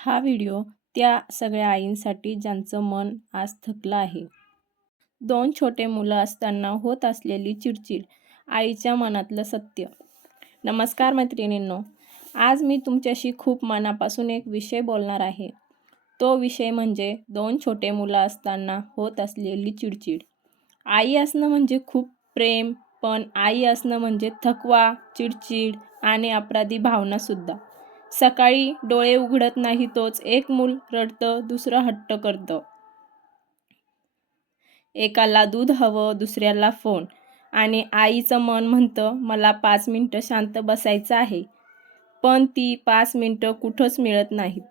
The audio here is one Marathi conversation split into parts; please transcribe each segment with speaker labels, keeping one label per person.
Speaker 1: हा व्हिडिओ त्या सगळ्या आईंसाठी ज्यांचं मन आज थकलं आहे. दोन छोटे मुलं असताना होत असलेली चिडचिड आईच्या मनातलं सत्य. नमस्कार मैत्रिणींनो आज मी तुमच्याशी खूप मनापासून एक विषय बोलणार आहे. तो विषय म्हणजे दोन छोटे मुलं असताना होत असलेली चिडचिड. आई असणं म्हणजे खूप प्रेम पण आई असणं म्हणजे थकवा चिडचिड आणि अपराधी भावनासुद्धा सकाळी डोळे उघडत नाही तोच एक मूल रडतं दुसरं हट्ट करतं. एकाला दूध हवं दुसऱ्याला फोन. आणि आईचं मन म्हणतं मला पाच मिनटं शांत बसायचं आहे. पण ती पाच मिनटं कुठंच मिळत नाहीत.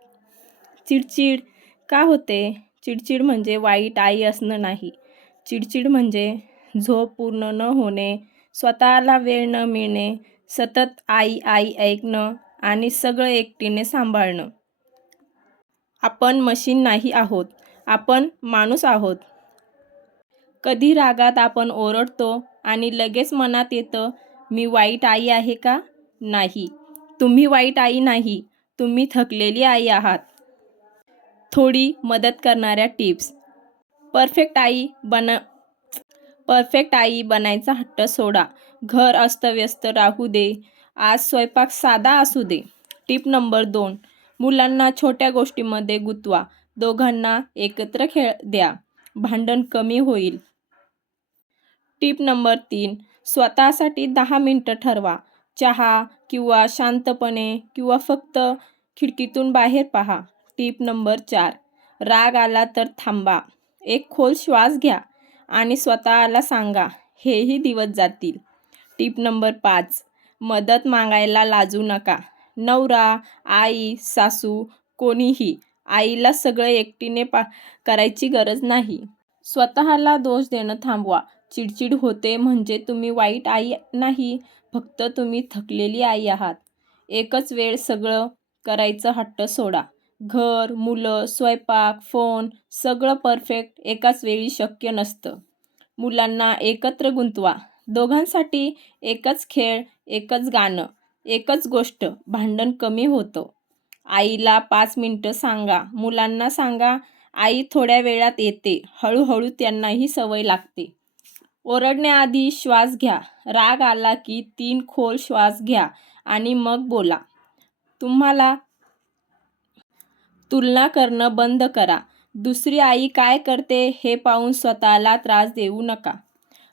Speaker 1: चिडचिड का होते? चिडचिड म्हणजे वाईट आई असणं नाही. चिडचिड म्हणजे झोप पूर्ण न होणे स्वतःला वेळ न मिळणे सतत आई आई ऐकणं आणि सगळं एकटीने सांभाळणं. आपण मशीन नाही आहोत आपण माणूस आहोत. कधी रागात आपण ओरडतो आणि लगेच मनात येतं मी वाईट आई आहे का? नाही. तुम्ही वाईट आई नाही तुम्ही थकलेली आई आहात. थोडी मदत करणाऱ्या टिप्स. परफेक्ट आई बन परफेक्ट आई बनायचा हट्ट सोडा. घर अस्तव्यस्त राहू दे. आज स्वयंपाक साधा असू दे. टिप नंबर दोन. मुलांना छोट्या गोष्टीमध्ये गुंतवा. दोघांना एकत्र खेळ द्या. भांडण कमी होईल. टिप नंबर तीन. स्वतःसाठी दहा मिनटं ठरवा. चहा किंवा शांतपणे किंवा फक्त खिडकीतून बाहेर पहा. टिप नंबर चार. राग आला तर थांबा. एक खोल श्वास घ्या आणि स्वतःला सांगा हेही दिवस जातील. टिप नंबर पाच. मदत मागायला लाजू नका. नवरा आई सासू कोणीही आईला सगळं एकटीने पा करायची गरज नाही. स्वतःला दोष देणं थांबवा. चिडचिड होते म्हणजे तुम्ही वाईट आई नाही फक्त तुम्ही थकलेली आई आहात. एकच वेळ सगळं करायचं हट्ट सोडा. घर मुलं स्वयंपाक फोन सगळं परफेक्ट एकाच वेळी शक्य नसतं. मुलांना एकत्र गुंतवा. दोघांसाठी एकच खेळ एकच गाणं एकच गोष्ट भांडण कमी होतं. आईला पाच मिनटं सांगा मुलांना सांगा आई थोड्या वेळात येते हळूहळू त्यांनाही सवय लागते. ओरडण्याआधी श्वास घ्या राग आला की तीन खोल श्वास घ्या आणि मग बोला. तुम्हाला तुलना करणं बंद करा. दुसरी आई काय करते हे पाहून स्वतःला त्रास देऊ नका.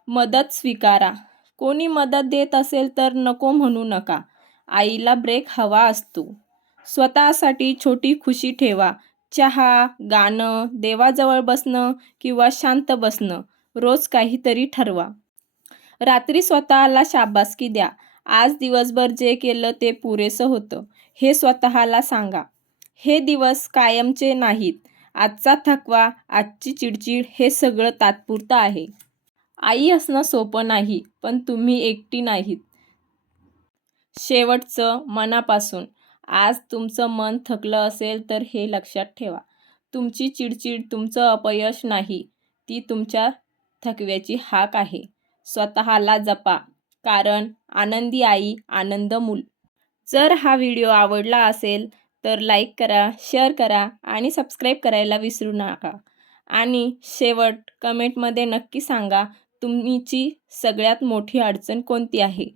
Speaker 1: मदत स्वीकारा. कोणी मदत देत असेल तर नको म्हणू नका. आईला ब्रेक हवा असतो. स्वतःसाठी छोटी खुशी ठेवा. चहा गाणं देवाजवळ बसणं किंवा शांत बसणं रोज काहीतरी ठरवा. रात्री स्वतःला शाबासकी द्या. आज दिवसभर जे केलं ते पुरेसं होतं. हे स्वतःला सांगा. हे दिवस कायमचे नाहीत. आजचा थकवा आजची चिडचिड हे सगळं तात्पुरतं आहे. आई असणं सोपं नाही पण तुम्ही एकटी नाहीत. शेवटचं मनापासून. आज तुमचं मन थकलं असेल तर हे लक्षात ठेवा. तुमची चिडचिड तुमचं अपयश नाही ती तुमच्या थकव्याची हाक आहे. स्वतःला जपा कारण आनंदी आई आनंद मूल. जर हा व्हिडिओ आवडला असेल तर लाईक करा शेअर करा आणि सबस्क्राईब करायला विसरू नका. आणि शेवट कमेंटमध्ये नक्की सांगा तुमची सगळ्यात मोठी अडचण कोणती आहे?